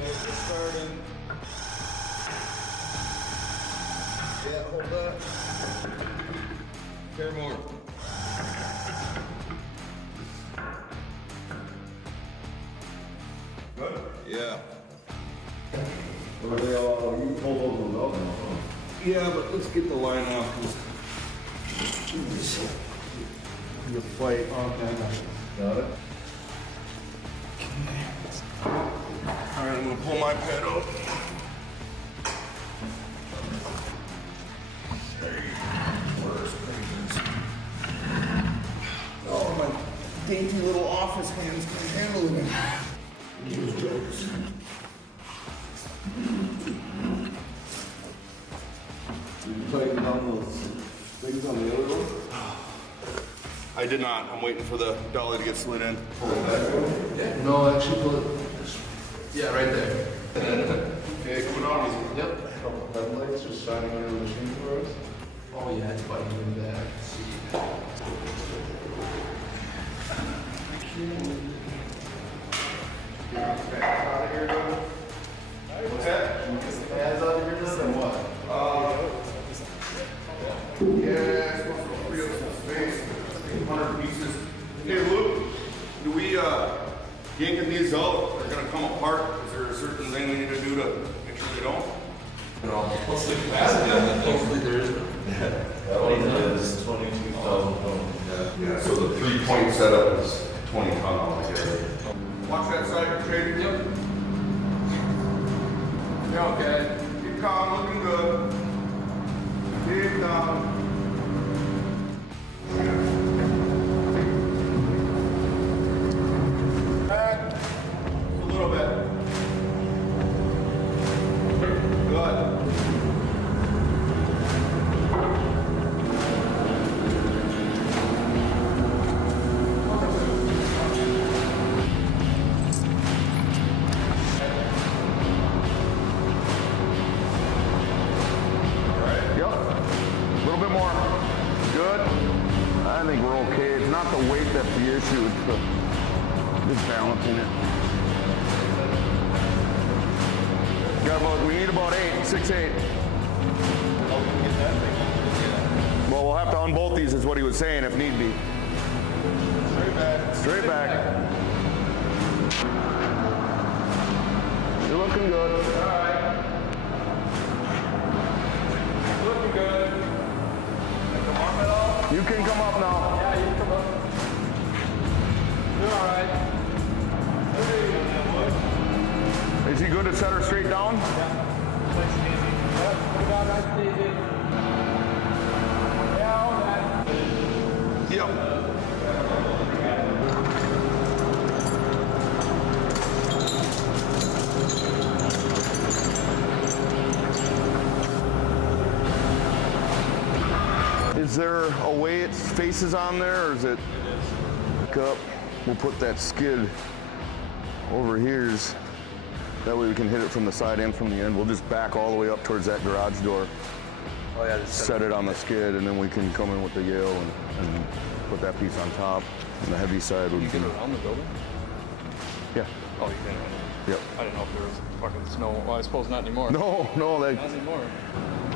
Okay, we're starting. Yeah, hold that. Pair more. Good? Yeah. Are they all, you pull those ones out? Yeah, but let's get the line off. You fight. Okay. Got it? Alright, I'm gonna pull my pad out. Oh, my dainty little office hands can handle it. Those jokes. Did you tighten down those things on the other one? I did not. I'm waiting for the dolly to get slid in. Yeah. No, actually pull it. Yeah, right there. Okay, coming on. Yep. A couple headlights just shining on the machine for us. Oh yeah, it's biting into that. I can see. What's that? Hands out of here, just then what? Yeah, it's supposed to free up some space. 100 pieces. Hey, Luke, do we yanking these out? They're gonna come apart. Is there a certain thing we need to do to make sure they don't? What's the capacity on that? Hopefully there isn't. That one is 22,000 pounds. Yeah, so the 3-point setup is 20 ton altogether. Watch that side, Trade. Yep. Yeah, okay. Keep calm, looking good. Keep calm. Back. A little bit. Good. Yep. A little bit more. Good. I think we're okay. It's not the weight that's the issue. It's the just balancing it. We need about 8, 6, 8. Well, we'll have to unbolt these is what he was saying if need be. Straight back. Straight back. You're looking good. All right. Looking good. Come up at all? You can come up now. Yeah, you can come up. You're all right. Is he good to set her straight down? Yeah. Nice and easy. Yep. Put it down nice and easy. Yeah, all that. Yep. Is there a way it faces on there, or is it? It is. Up. We'll put that skid over here's. That way we can hit it from the side and from the end. We'll just back all the way up towards that garage door. Oh yeah, just Set it on the skid, and then we can come in with the Yale and put that piece on top. And the heavy side we You can. get around the building? Yeah. Oh, you can. Yep. I didn't know if there was fucking snow. Well, I suppose not anymore. No, Not anymore.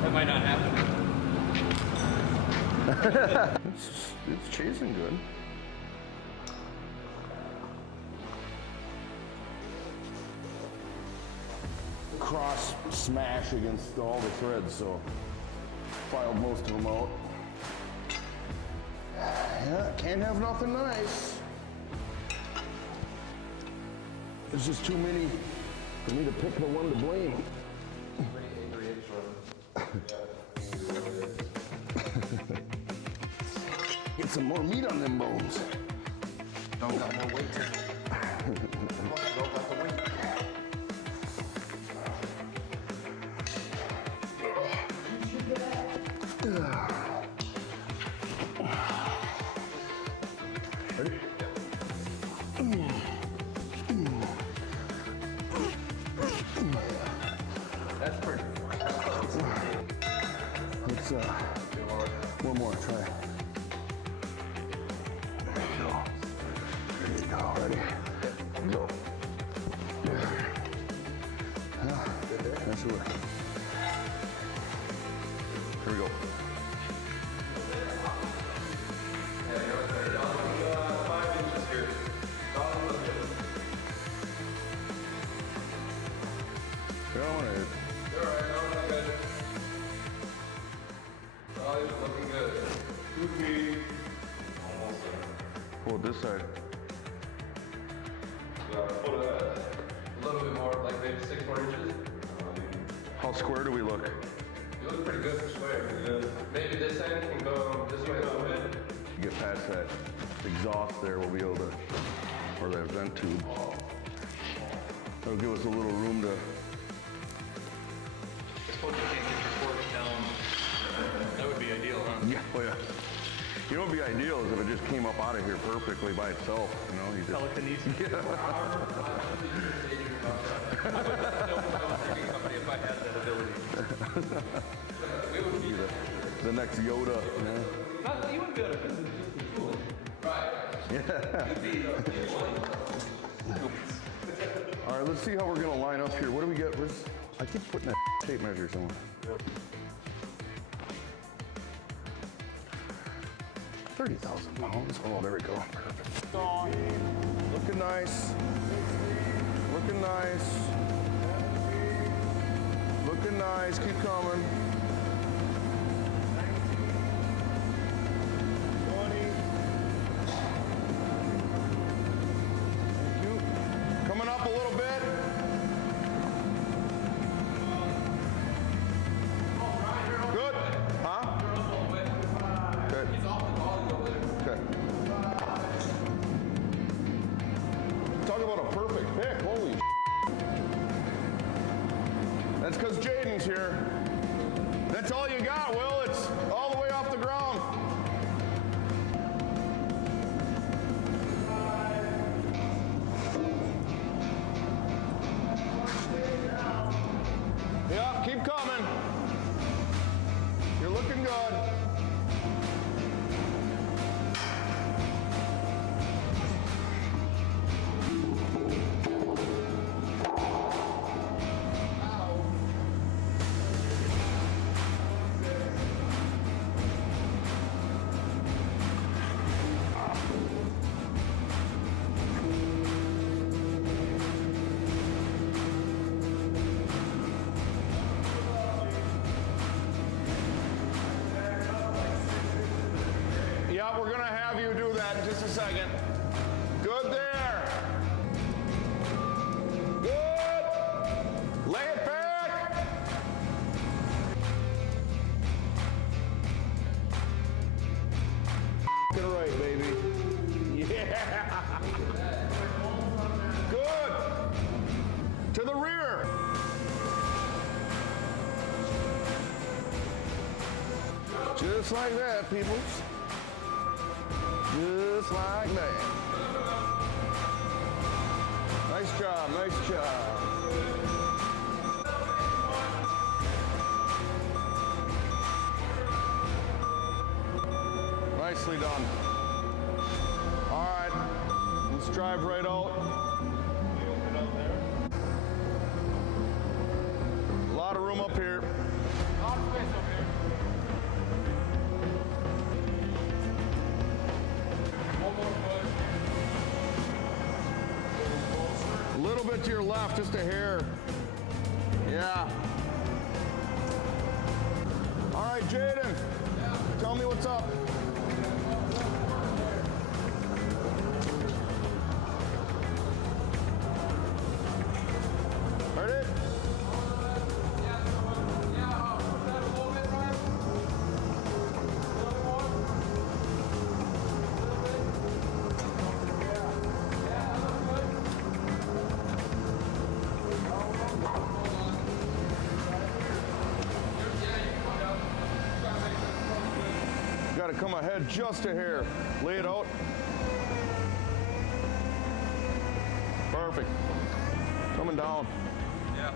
That might not happen. it's chasing good. Cross smash against all the threads, so filed most of them out. Yeah, can't have nothing nice. There's just too many for me to pick the one to blame. Get some more meat on them bones. Don't got more weight. Don't got the weight. Ready? That's pretty. Let's one more try. There you go. There you go. Ready? Go. dollies are looking good. 2 feet. Almost there. Hold this side. Put a little bit more, like maybe 6 more inches. How square do we look? You look pretty good for square. Yeah. Maybe this end can go this way a little bit. Get past that exhaust there, we'll be able to, or that vent tube. That'll give us a little room to. I suppose you can't get your forks down. That would be ideal, huh? Yeah, oh yeah. You know what would be ideal is if it just came up out of here perfectly by itself, you know? You just, Telekinesis. yeah. If I had that ability. The next Yoda, you know? Not, you wouldn't be able to visit just the tools. Right. Yeah. All right, let's see how we're gonna line up here. What do we get? I keep putting that tape measure somewhere. 30,000 pounds. Oh, there we go. Perfect. Looking nice. Looking nice. Looking nice. Keep coming. 20. Thank you. Coming up a little bit. Good. Huh? Good. Okay. Talk about a perfect pick. Holy sh**. That's because Jaden's here. That's all you got, Will. It's all the way off the ground. Yeah, keep coming. You're looking good. Yeah, we're gonna have you do that in just a second. Good there. Good. Lay it back. F***ing right, baby. Yeah. Good. To the rear. Just like that, peoples. Just like that. Nice job, nice job. Nicely done. All right, let's drive right out. A lot of room up here. Lot of space over here. A little bit to your left, just a hair. Yeah. All right, Jaden. Yeah. Tell me what's up. Ready? Got to come ahead just a hair. Lay it out. Perfect. Coming down. Yeah.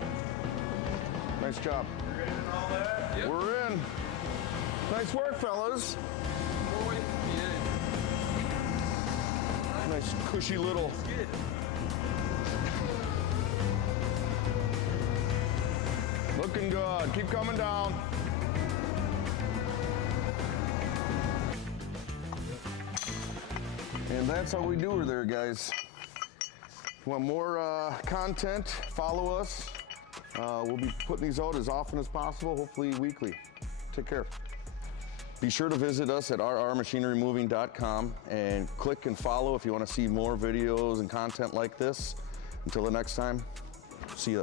Nice job. We're in and all that? Yep. We're in. Nice work, fellas. Nice cushy little. Looking good. Keep coming down. And that's how we do her there, guys. If you want more content, follow us. We'll be putting these out as often as possible, hopefully weekly. Take care. Be sure to visit us at rrmachinerymoving.com and click and follow if you want to see more videos and content like this. Until the next time, see ya.